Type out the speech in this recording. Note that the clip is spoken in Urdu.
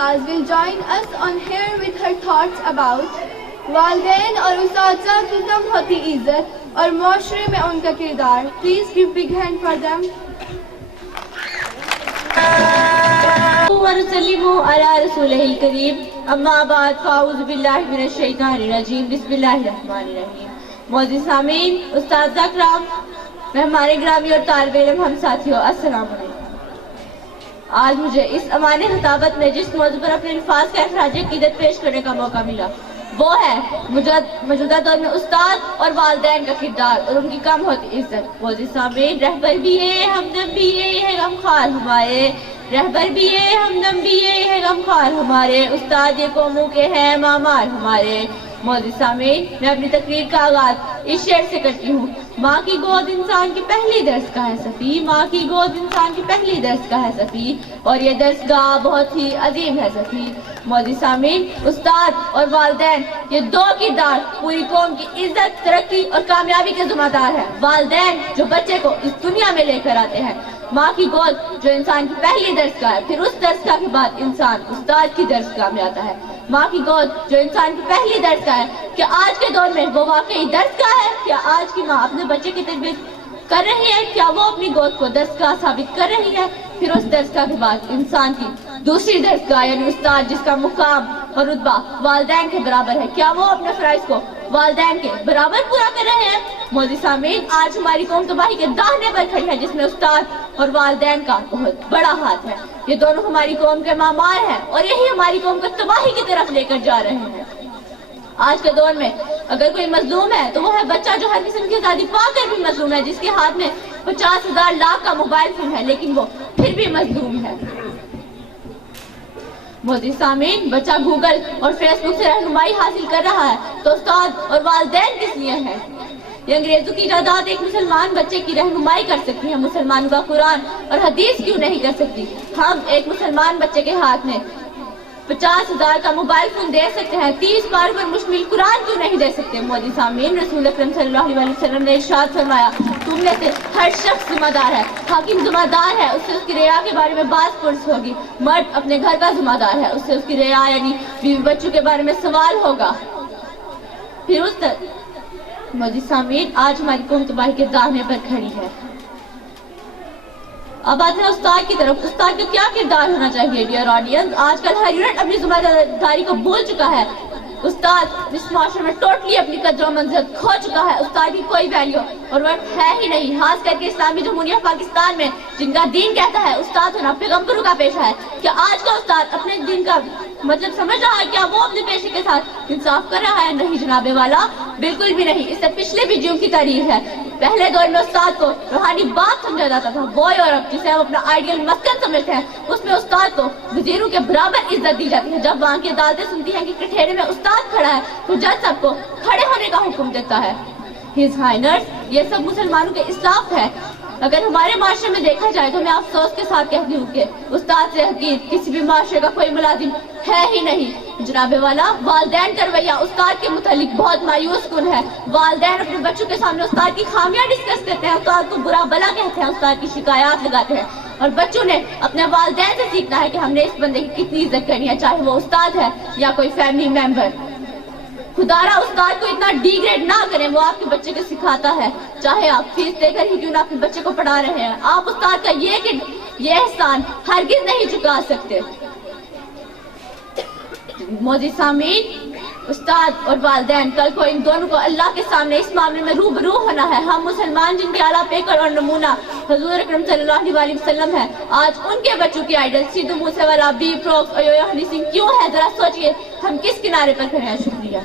Mumtaz will join us on here with her thoughts about والدین اور اساتذہ کی کم ہوتی عزت اور معاشرے میں ان کا کردار. Please give big hand for them. وَنُسَلِّمُ عَلَى رَسُولِهِ الْكَرِيمِ اما بعد فاعوذ باللہ من الشیطان الرجیم بسم اللہ الرحمن الرحیم. معزز سامعین، اساتذہ کرام، مہمان گرامی اور طالب علم ہم ساتھیوں، السلام علیکم. آج مجھے اس امان خطابت میں جس موضوع پر اپنے الفاظ کا اخراج عقیدت پیش کرنے کا موقع ملا وہ ہے موجودہ دور میں استاد اور والدین کا کردار اور ان کی کم ہوتی عزت. معزز سامعین، رہبر بھی ہے ہمدم بھی ہے غمخوار ہمارے، رہبر بھی ہے ہمدم بھی ہے غمخوار ہمارے، استاد یہ قوموں کے ہیں مامار ہمارے. معزز سامعین، میں اپنی تقریر کا آغاز اس شعر سے کرتی ہوں. ماں کی گود انسان کی پہلی درس کا ہے صفی، ماں کی گود انسان کی پہلی درس کا ہے صفی، اور یہ درس گاہ بہت ہی عظیم ہے صفی. معزز سامعین، استاد اور والدین یہ دو کردار پوری قوم کی عزت، ترقی اور کامیابی کے ذمہ دار ہیں. والدین جو بچے کو اس دنیا میں لے کر آتے ہیں، ماں کی گود جو انسان کی پہلی درسگاہ ہے، پھر اس درسگاہ کے بعد انسان استاد کی درسگاہ میں آتا ہے. ماں کی گود جو انسان کی پہلی درسگاہ ہے، کیا آج کے دور میں وہ واقعی درسگاہ ہے؟ کیا آج کی ماں اپنے بچے کی تربیت کر رہی ہے؟ کیا وہ اپنی گود کو درسگاہ ثابت کر رہی ہے؟ پھر اس درسگاہ کے بعد انسان کی دوسری درسگاہ یعنی استاد، جس کا مقام اور رتبہ والدین کے برابر ہے، کیا وہ اپنے فرائض کو والدین کے برابر پورا کر رہے ہیں؟ معزز سامعین، آج ہماری قوم تباہی کے داہنے پر کھڑی ہے، جس میں استاد اور والدین کا بہت بڑا ہاتھ ہے. یہ دونوں ہماری قوم کے مامار ہیں اور یہی ہماری قوم کو تباہی کی طرف لے کر جا رہے ہیں. آج کے دور میں اگر کوئی مظلوم ہے تو وہ ہے بچہ جو ہر قسم کی آزادی پا کر بھی مظلوم ہے، جس کے ہاتھ میں 50,000 لاکھ کا موبائل فون ہے لیکن وہ پھر بھی مظلوم ہے. معزز سامعین، بچہ گوگل اور فیس بک سے رہنمائی حاصل کر رہا ہے تو استاد اور والدین کس لیے ہیں؟ یہ انگریزوں کی ایجادات ایک مسلمان بچے کی رہنمائی کر سکتی ہیں، مسلمانوں کا قرآن اور حدیث کیوں نہیں کر سکتی؟ ہم ایک مسلمان بچے کے ہاتھ میں 50,000 کا موبائل فون دے سکتے ہیں، 30 پاروں پر مشتمل قرآن کیوں نہیں دے سکتے؟ معزز سامعین، رسول اکرم صلی اللہ علیہ وسلم نے ارشاد فرمایا، تم میں سے ہر شخص ذمہ دار ہے، حاکم ذمہ دار ہے، اس سے اس کی رعایا کے بارے میں بات پرس ہوگی. مرد اپنے گھر کا ذمہ دار ہے، اس سے اس کی رعایا یعنی بیوی بچوں کے بارے میں سوال ہوگا. پھر اس طرح معزز سامعین، آج ہماری قوم تباہی کے داہنے پر کھڑی ہے. اب آتے ہیں استاد کی طرف. استاد کا کیا کردار ہونا چاہیے؟ ڈیئر آڈینس، آج کل ہر یونٹ اپنی ذمہ داری کو بھول چکا ہے. استاد اس معاشرے میں ٹوٹلی اپنی قدر و منزلت کھو چکا ہے. استاد کی کوئی ویلیو اور ورتھ ہے ہی نہیں. خاص کر کے اسلامی جمہوریہ پاکستان میں جن کا دین کہتا ہے استاد ہونا پیغمبروں کا پیشہ ہے. کیا آج کا استاد اپنے دین کا مطلب سمجھ رہا ہے؟ کیا وہ اپنے پیشے کے ساتھ انصاف کر رہا ہے؟ نہیں جناب والا، بالکل بھی نہیں. اس سے پچھلے ویڈیو کی تعریف ہے. پہلے دور میں استاد کو روحانی باپ سمجھا جاتا تھا. بوائے اور اب جسے ہم اپنا آئیڈیل مسکن سمجھتے ہیں، اس میں استاد کو وزیروں کے برابر عزت دی جاتی ہے. جب وہاں کی عدالتیں سنتی ہیں کہ کٹہرے میں استاد کھڑا ہے تو جج سب کو کھڑے ہونے کا حکم دیتا ہے. ہز ہائنرس، یہ سب مسلمانوں کے اسلاف ہے. اگر ہمارے معاشرے میں دیکھا جائے تو میں افسوس کے ساتھ کہتی ہوں کہ استاد سے حقیر کسی بھی معاشرے کا کوئی ملازم ہے ہی نہیں. جناب والا، والدین کا رویہ استاد کے متعلق بہت مایوس کن ہے. والدین اپنے بچوں کے سامنے استاد کی خامیاں ڈسکس کرتے ہیں، استاد کو برا بلا کہتے ہیں، استاد کی شکایات لگاتے ہیں. اور بچوں نے اپنے والدین سے سیکھنا ہے کہ ہم نے اس بندے کی کتنی عزت کرنی ہے، چاہے وہ استاد ہے یا کوئی فیملی ممبر. خدارا استاد کو اتنا ڈی گریڈ نہ کریں، وہ آپ کے بچے کو سکھاتا ہے، چاہے آپ فیس دے کر ہی کیوں نہ اپنے بچے کو پڑھا رہے ہیں. آپ استاد کا یہ احسان ہرگز نہیں چکا سکتے. معزز سامعین، استاد اور والدین کل کو ان دونوں کو اللہ کے سامنے اس معاملے میں روبرو ہونا ہے. ہم مسلمان جن کے اعلیٰ پیکر اور نمونہ حضور اکرم صلی اللہ علیہ وسلم ہے، آج ان کے بچوں کی آئیڈل سیدھو موسیوالا، بی پروکس اور یویا ہنی سنگھ کیوں ہے؟ ذرا سوچئے ہم کس کنارے پر کھڑے ہیں. شکریہ.